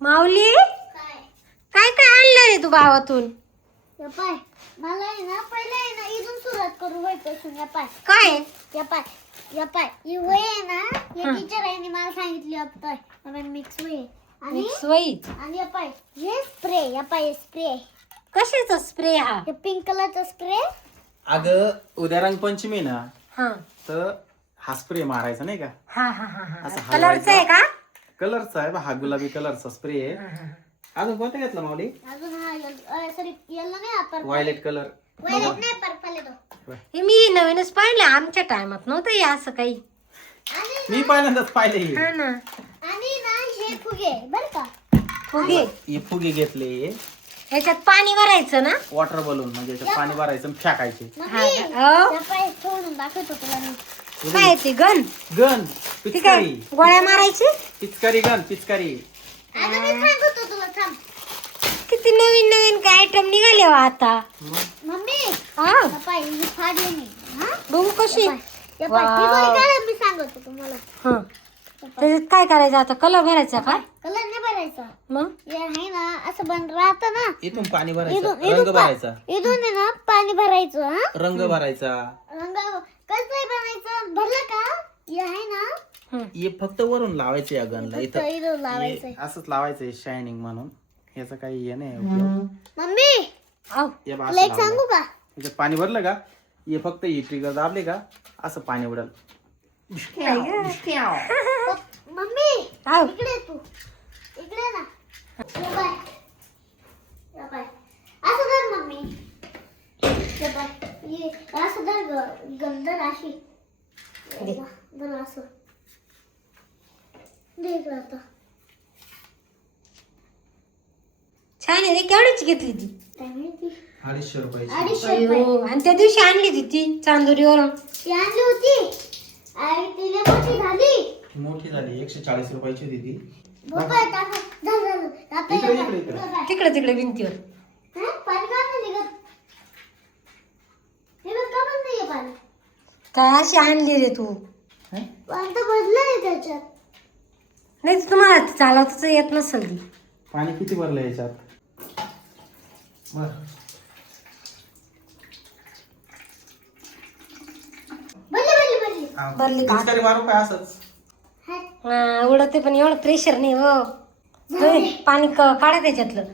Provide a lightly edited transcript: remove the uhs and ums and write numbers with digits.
माऊली काय काय काय आणलं रे तू गावातून? या पाय मला आहे ना पहिले आहे ना इथून सुरुवात करू वयपासून. या पाय काय या पाय या पाय ही वय आहे ना हे टीचर आहे मला सांगितली होतं मला मिक्स वय आणि वही आणि या पाय हे स्प्रे या पाय स्प्रे कशाचा स्प्रे हा? हे पिंक कलरचा स्प्रे. अगं उद्या रंगपंचमी ना हा तर हा स्प्रे मारायचा नाही का? हा हा हा असं हा कलरचा आहे का? कलरचा आहे बा, हा गुलाबी कलरचा स्प्रे आहे. हा, हा. अजून कोणता घेतला माऊली? अजून हा सॉरी येलो नाही आपण व्हायलेट कलर. वायलेट नाही पर्पल आहे तो. हे मी नवीनच पाहिलं, आमच्या टायमात नव्हतं हे असं काही. आणि मी पहिल्यांदाच पाहिले हे. हा ना आणि ना हे फुगे बर का फुगे हे फुगे घेतले, ह्याच्यात पाणी भरायचं ना? वॉटर बलून म्हणजे याच्यात पाणी भरायचं आणि फेकायचे. हा का? हो. या पाय सोडून दाखवतो तुला मी. काय ते गन गन ती काय पिचकारी गोळ्या मारायची? पिचकारी गन पिचकारी. आता मी सांगतो तुला थांब. किती नवीन नवीन काय आयटम निघाले हो आता. मम्मी हा या पाय ही फाडली मी. हा बघू कशी. या पाय ही वाव. गोळी काढ मी सांगतो तुम्हाला. हा त्याच्यात काय करायचं आता? कलर भरायचा का? कलर नाही भरायचा. मग हे आहे ना असं बंद राहतं ना. इथून पाणी भरायचं, इथून रंग भरायचा, इथून आहे ना पाणी भरायचं. हा रंग भरायचा. रंग कसं बनायचं भरलं का हे आहे ना हे फक्त वरून लावायचं या गनला. फक्त इथं इथं लावायचं. हे असंच लावायचं शायनिंग म्हणून. याचं काही हे नाही उपयोग. मम्मी आव हे बा तुला असं एक सांगू लावलं. का याच्यात पाणी भरलं का हे फक्त ही ट्रिगर दाबले का असं पाणी उडल. मम्मी आव इकडे तू इकडे ना. या बाय या बाय असं धर मम्मी. या बाय ये असं धर गंधर अशी धर असं देख आता. छान आहे रे. केवढीची घेतली ती? काय माहिती 250 रुपयाची. 250 रुपये अयो, आणि त्या दिवशी आणली होती ती चांदुरीवरून. ती आणली होती आणि तिला मोठी झाली. मोठी झाली 140 रुपयाची होती ती. पप्पा टाका झालं आता इकडे, या इकडे, बाय. इकडे. या बाय. तिकडे तिकडे भिंतीवर. हं? पाणी का नाही निघत? हे बघ का बंद नाहीये पाणी? काय अशी आणली रे तू? हं? पाणी तर भरलं नाही त्याच्यात. नाही तर तुम्हाला चालवताच येत नसेल ती. पाणी किती भरलं याच्यात? बर भरली. भरली का? पिचकारी मारू काय असंच? हाय. हा, उडते पण एवढं प्रेशर नाही हो. पाणी काढा त्याच्यातलं.